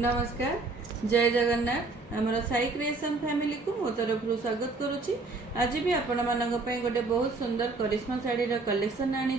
नमस्कार जय जगन्नाथ आमर साई क्रिएशन फैमिली को मो तरफ स्वागत करुच्ची। आज भी आपण मानक गोटे बहुत सुंदर करिश्मा शाढ़ी कलेक्शन आनी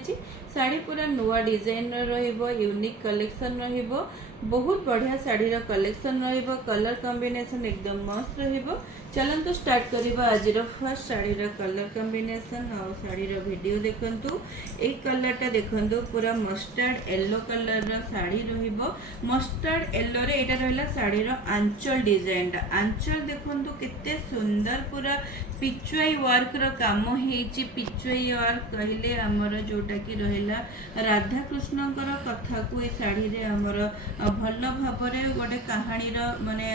शाढ़ी पूरा नुआ डिजाइन रहिबो यूनिक कलेक्शन रहिबो बहुत बढ़िया शाढ़ी कलेक्शन रहिबो कलर कॉम्बिनेशन एकदम मस्त रहिबो। चलंतु स्टार्ट करिबा आज फर्स्ट शाढ़ी कलर कॉम्बिनेशन और शाढ़ी वीडियो देखंतु। एक कलरटा देखंतु पूरा मस्टर्ड येलो कलर शाढ़ी रहिबो मस्टर्ड येलो रे एटा रहला शाढ़ी आंचल डिजाइन आंचल देखंतु केते सुंदर पूरा पिचुआई वर्क रो काम हेची। पिचुआई वर्क कहले हमर जोटा कि रहला राधा कृष्णकर कथा को ए शाढ़ी रे हमर भल भाबरे गोटे कहानी रो माने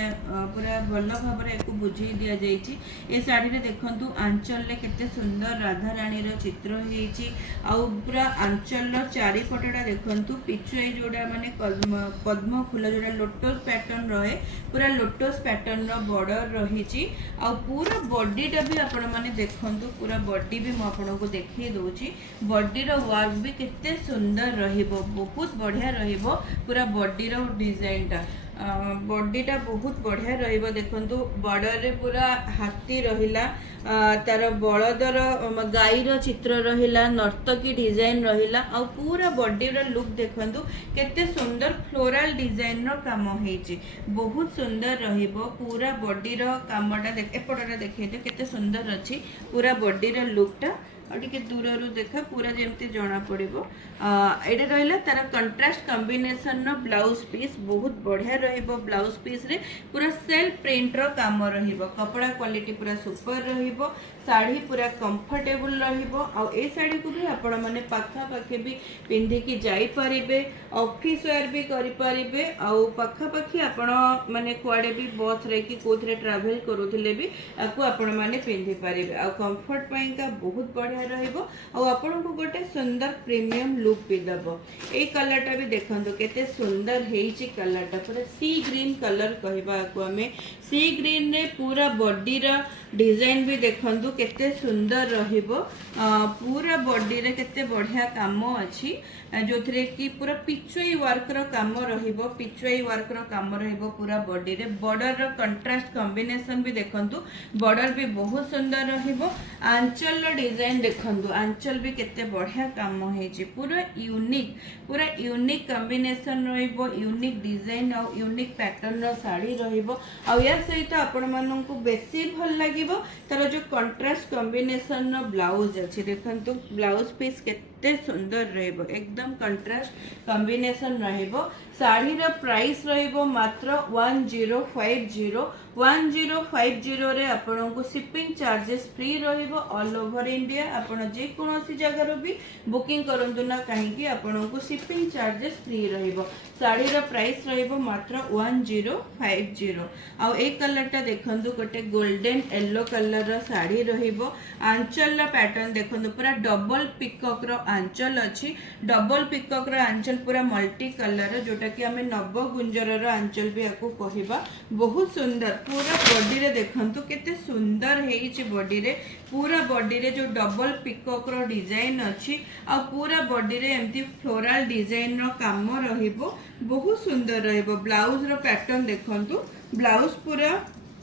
पूरा भल भाबरे एको बुझी दिया जाईची। ए शाढ़ी रे देखंतु आंचल रे केते सुंदर राधा रानी रो चित्र हेची आ पूरा आंचल रो चारि पटडा देखंतु पिचुआई जोडा माने पद्म फूल जोडा लोटस पैटर्न रहे पूरा लोटस पैटर्न रो बॉर्डर रहिची आ पूरा बॉडीटा भी आपण माने देखंतु पूरा बॉडी भी म आपनको देखै दोची। बॉडी रो वर्क भी केते सुंदर रहिबो बहुत बढ़िया रहिबो पूरा बॉडी रो डिजाइनटा बॉडीटा बहुत बढ़िया रहिबो। देखंतु बॉर्डर रे पूरा हाथी रहिला तार बलदर गाईर चित्र रहिला नर्तकी डिजाइन रहिला आ पूरा बॉडी रो लुक देखंतु केते सुंदर फ्लोरल डिजाइन रो काम हेची बहुत सुंदर रहिबो पूरा बॉडी रो कामटा एपटटा देखै दे केते सुंदर अछि पूरा बॉडी रो लुकटा टिके दूर रू देखा पूरा जमती जना पड़ो। ये रहा तार contrast combination no blouse piece बहुत बढ़िया रहिबो। ब्लाउज पीस रे पूरा सेल्फ प्रिंट रो काम रहिबो कपड़ा क्वालिटी पूरा सुपर रहिबो साड़ी पूरा कंफर्टेबल रहिबो आ ए साड़ी को भी आपण माने पाखा पाखे भी पिंधि की जाई परिबे ऑफिस वेयर भी करि परिबे आ पाखा पाखी आपण माने कुआडे भी बस रे कि कोथरे ट्रैवल करूथिले भी आकु आपण माने पिंधि परिबे आ कंफर्ट पई का बहुत बढ़िया रहिबो आ आपण को गोटे सुंदर प्रीमियम लुक भी दबो। ए कलरटा भी देखंतो केते सुंदर हेइची कलरटा पूरा सी ग्रीन कलर कहबा को हमें सी ग्रीन रे पूरा बॉडी रा डिजाइन भी देखंतु केते सुंदर रहिबो पूरा बॉडी रे केते बढ़िया काम अछि जो थरे कि पूरा पिचुई वर्क रो काम रहिबो पिचुई वर्क रो काम रहिबो पूरा बॉडी रे बॉर्डर रो कंट्रास्ट कॉम्बिनेशन भी देखंतु बॉर्डर भी बहुत सुंदर रहिबो। आंचल रो डिजाइन देखंतु आंचल भी केते बढ़िया काम हेछि पूरा यूनिक कॉम्बिनेशन रहिबो यूनिक डिजाइन और यूनिक पैटर्न रो साड़ी रहिबो आ या सहित आपण माननकु बेसी भल लागिबो तार जो कंट्रास्ट कॉम्बिनेशन रो ब्लाउज अछि देखंतु ब्लाउज पीस केते सुंदर रहिबो एकदम कंट्रास्ट कॉम्बिनेशन रहिबो। साड़ी रो प्राइस रहिबो मात्र 1050 रे आपनको शिपिंग चार्जेस फ्री रहिबो ऑल ओवर इंडिया आपण जे कोनोसी जगह रो भी बुकिंग करंतु ना काहे कि आपनको शिपिंग चार्जेस फ्री रहिबो। साड़ी रो प्राइस रहिबो मात्र 1050 आ एक कलरटा देखंतु गोटे गोल्डन येलो कलर रो साड़ी रहिबो आंचल रो पैटर्न देखंतु पूरा डबल पिकॉक रो आंचल अछि डबल पिकॉक रो आंचल पूरा मल्टी कलर जोटा कि हमें नव गुंजर रो आंचल भी आको कहिबा बहुत सुंदर पूरा बॉडी रे देखंतु केते सुंदर हेइची बॉडी रे पूरा बॉडी रे जो डबल पिकॉक रो डिजाइन अछि आ पूरा बॉडी रे एम्ति फ्लोरल डिजाइन रो काम रहिबो बहुत सुंदर रहिबो। ब्लाउज रो पैटर्न देखंतु ब्लाउज पूरा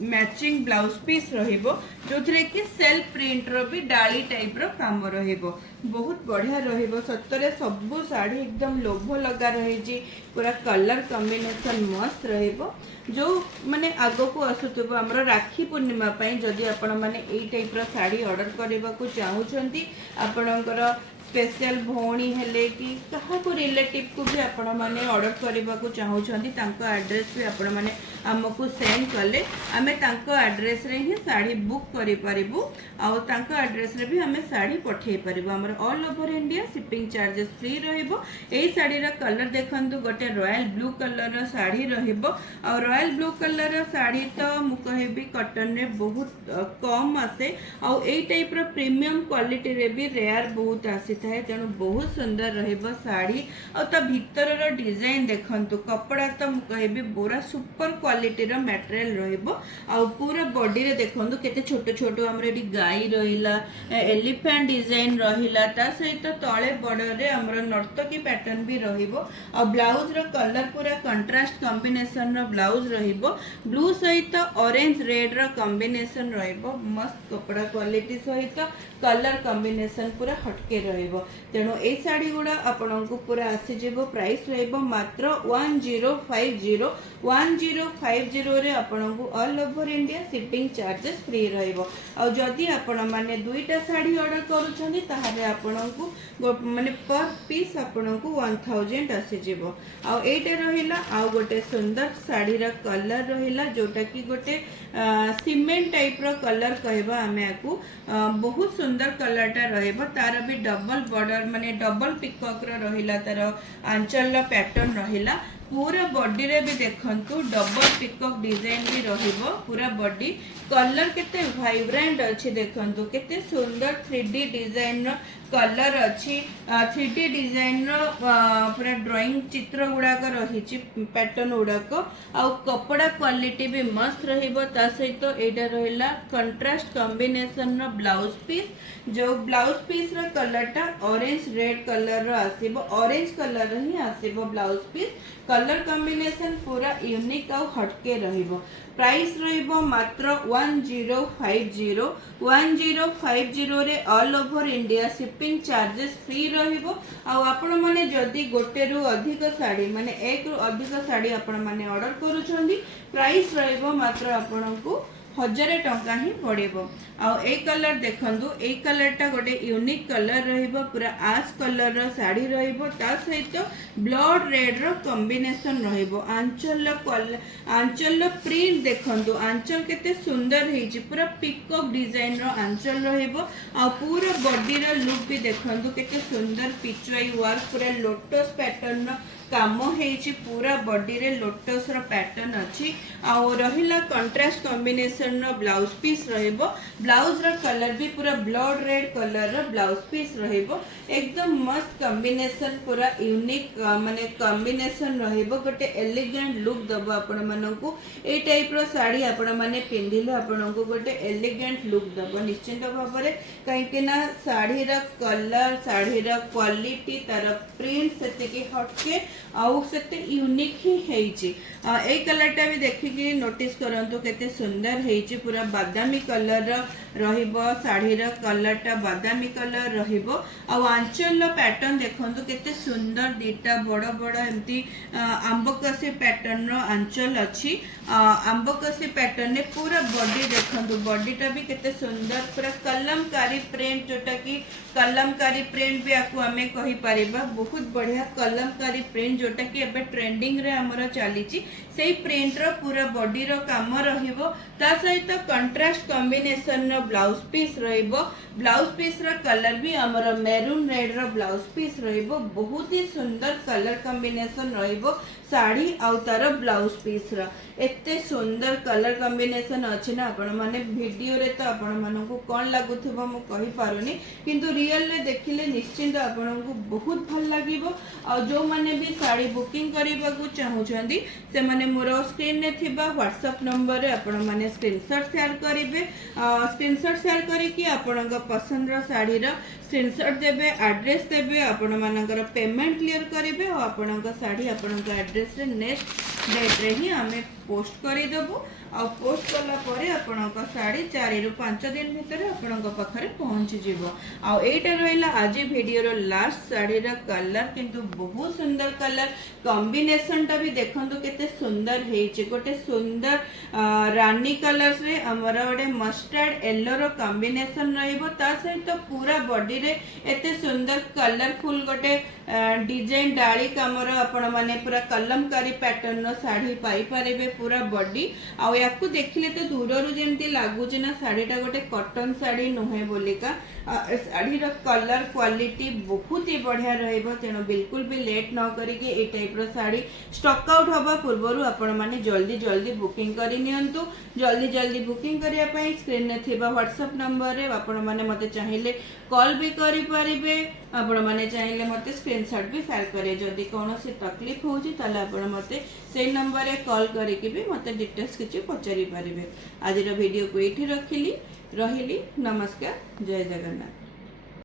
मैचिंग ब्लाउज पीस रहिबो जो थरे कि सेल्फ प्रिंट रो भी डाली टाइप रो काम रहिबो बहुत बढ़िया रहिबो। सत्तरे सबु साड़ी एकदम लोभ लगा रही पूरा कलर कॉम्बिनेशन मस्त रहिबो जो माने आगो को आसुतबो हमरो राखी पूर्णिमा पई जदी आपण माने एई टाइप रो साड़ी ऑर्डर करबा को चाहउछंती आपणकर स्पेशल भौणी हेले कि कहा को रिलेटिव को भी आपण माने ऑर्डर करबा को चाहउछंती तांको एड्रेस भी आपण माने हमको सेंड कले आमे तांको एड्रेस रे ही साड़ी बुक करि परिबु आ तांको एड्रेस रे भी हमें साड़ी पठे परिबु हमर all over India shipping charges free रहिबो। एई साड़ी रा कलर देखंतु गोटे रॉयल ब्लू कलर रा साड़ी रहिबो आ रॉयल ब्लू कलर रा साड़ी तो मु कहबी कॉटन रे बहुत कम आसे आ एई टाइप रो प्रीमियम क्वालिटी रे भी रेयर बहुत आसी थाए तेणु बहुत सुंदर रहिबो साड़ी। आ ता भितर डिजाइन देखंतु कपड़ा तो कहबी पूरा सुपर क्वालिटी रो मटेरियल रहिबो। आ पूरा बॉडी रे देखंतु केते छोट छोट हमरे एडी गाई रहिला, एलिफेंट डिजाइन रहिला, ता सहित तळे बॉर्डर रे हमर नर्तकी पैटर्न भी रहिबो। आ ब्लाउज रो कलर पूरा कंट्रास्ट कॉम्बिनेशन रो ब्लाउज रहिबो। ब्लू सहित ऑरेंज रेड रो कॉम्बिनेशन रहिबो। मस्त कपड़ा क्वालिटी सहित कलर कॉम्बिनेशन पूरा हटके रहिबो। तेणु ए साड़ी गुड़ा आपनको पूरा आसी जिवो। प्राइस रहिबो मात्र 1050 1050 रे आपनको all over India shipping charges free रहिबो। आ जदी आपण माने दुईटा साड़ी ऑर्डर करूछंदी ताहारे आपनको माने पर पीस आपनको 1000 आसी जिवो। आ एटा रहिला आ गोटे सुंदर साड़ी रा कलर रहिला जोटा कि गोटे सीमेंट टाइप रो कलर कहबा हमें आकू। बहुत सुंदर कलर टा रहबो। तार भी डबल बॉर्डर माने डबल पिकॉक रो रहिला, तार आंचल रो पैटर्न रहिला। पूरा बॉडी रे भी देखंतु डबल पिकॉक डिजाइन भी रहिबो। पूरा बॉडी कलर केते वाइब्रेंट अछि देखंतु, केते सुंदर 3D डिजाइन रो कलर अछि। 3D डिजाइन रो पूरा ड्राइंग चित्र गुडा को रहिछि पैटर्न गुडा को। आ कपड़ा क्वालिटी भी मस्त रहिबो। ता सहित एटा रहिला कंट्रास्ट कॉम्बिनेशन रो ब्लाउज पीस। जो ब्लाउज पीस रो कलर टा ऑरेंज रेड कलर रो आसीबो। ऑरेंज कलर ही आसीबो ब्लाउज पीस। कलर कॉम्बिनेशन पूरा यूनिक आ हटके रहिबो। प्राइस रहिबो मात्र 1050 1050 रे all over India shipping charges free रहिबो। आ आपण माने जदी गोटे रु अधिक साड़ी माने एक रु अधिक साड़ी आपण माने ऑर्डर करूछंदी प्राइस रहिबो मात्र आपणको 1000 टंका ही पड़िबो। आ ए कलर देखंदु, ए कलर टा गोटे यूनिक कलर रहिबो। पूरा आश कलर रो साड़ी रहिबो। ता सहित ब्लड रेड रो कॉम्बिनेशन रहिबो। आंचल रो प्रिंट देखंदु, आंचल केते सुंदर हेछि। पूरा पिकॉक डिजाइन रो आंचल रहिबो। आ पूरा बॉडी रो लुक भी देखंदु केते सुंदर पिचवाई वर्क पूरा लोटस पैटर्न रो काम हेछि। पूरा बॉडी रे लोटस रो पैटर्न अछि। आ रहिला कंट्रास्ट कॉम्बिनेशन रो ब्लाउज पीस रहिबो। ब्लाउज रो कलर भी पूरा ब्लड रेड कलर रो ब्लाउज पीस रहिबो। एकदम मस्त कॉम्बिनेशन पूरा यूनिक माने कॉम्बिनेशन रहिबो। गोटे एलिगेंट लुक दबो आपण मानकू। ए टाइप रो साड़ी आपण माने पिंधिले आपनको गोटे एलिगेंट लुक दबो निश्चित भाबरे। काहे कि ना साड़ी रो कलर, साड़ी रो क्वालिटी, तार प्रिंट सेते कि हटके आउ सेते यूनिक ही हेछि। ए कलर टा भी देखि कि नोटिस करंतु केते सुंदर हेछि। पूरा बादामी कलर रहिबो। साड़ी रो कलर टा बादामी कलर रहिबो। आ आंचल रो पैटर्न देखंतु केते सुंदर दीटा बड़ बड़ एम्ति आंबकसी पैटर्न रो आंचल अछि। आंबकसी पैटर्न ने पूरा बॉडी देखंतु, बॉडी टा भी केते सुंदर पूरा कलमकारी प्रिंट जोटा कि कलमकारी प्रिंट भी आकु हमें कहि परिबा। बहुत बढ़िया कलमकारी प्रिंट जोटा कि एबे ट्रेंडिंग रे हमर चलीची। सेही प्रिंट रो पूरा बॉडी रो काम रहिबो। ता सहित कंट्रास्ट कॉम्बिनेशन रो ब्लाउज पीस रहिबो। ब्लाउज पीस रो कलर भी हमर मेरून रेड रो ब्लाउज पीस रहिबो। बहुत ही सुंदर कलर कॉम्बिनेशन रहिबो साड़ी आउ तार ब्लाउज पीस रो। एते सुंदर कलर कॉम्बिनेशन अछि ना, आपण माने वीडियो रे तो आपण मानकू कोन लागुथबो मु कहि पारुनी, किंतु रियल रे देखिले निश्चित आपनको बहुत भल लागिबो। आ जो माने भी साड़ी बुकिंग करबा को चाहउछंदी से माने मोर स्क्रीन ने थिबा व्हाट्सएप नंबर रे आपण माने स्क्रीनशॉट शेयर करिवे। स्क्रीनशॉट शेयर करी कि आपनका पसंद रो साड़ी रो स्क्रीनशॉट देबे, एड्रेस देबे, आपण मानकर पेमेंट क्लियर करिवे और आपनका साड़ी आपनका एड्रेस रे नेक्स्ट डेट रे ही हमें पोस्ट करी देबो। आ पोस्ट कला परे आपनका साड़ी 4 रु 5 दिन भीतर आपनका पाखरे पहुंची जिवो। आ एटा रहिला आज वीडियो रो लास्ट साड़ी रो कलर, किंतु बहुत सुंदर कलर कॉम्बिनेशन टा भी देखंतु केते सुंदर हेछि। गोटे सुंदर रानी कलर रे हमरा गोटे मस्टर्ड येलो रो कॉम्बिनेशन रहिबो। ता सहित पूरा बॉडी रे एते सुंदर कलरफुल गोटे डिजाइन डाली कामर आपण माने पूरा कलमकारी पैटर्न रो साड़ी पाई पारिबे पूरा बॉडी। आ याकू देखिले तो दूररु जेमती लागुची ना साड़ीटा गोटे कॉटन साड़ी नुहे बोलिका। साड़ी रो कलर क्वालिटी बहुत ही बढ़िया रहिबो। तेणु बिल्कुल भी लेट न करिके ए टाइप रो साड़ी स्टॉक आउट हबा पूर्वरु आपण माने जल्दी जल्दी बुकिंग करि नियंतु। जल्दी जल्दी बुकिंग करिया पई स्क्रीन ने थिबा व्हाट्सएप नंबर रे आपण माने मते चाहिले कॉल भी करि परिबे। आपण माने चाहिले मते स्क्रीनशॉट भी शेयर करे। जदि कोनोसी तकलीफ होउची ताले आपण मते सेई नंबर रे कॉल करिकि भी मते डिटेल्स किछि पचारि परिबे। आज रो वीडियो को एठी रखिली रहिली। नमस्कार, जय जगन्नाथ।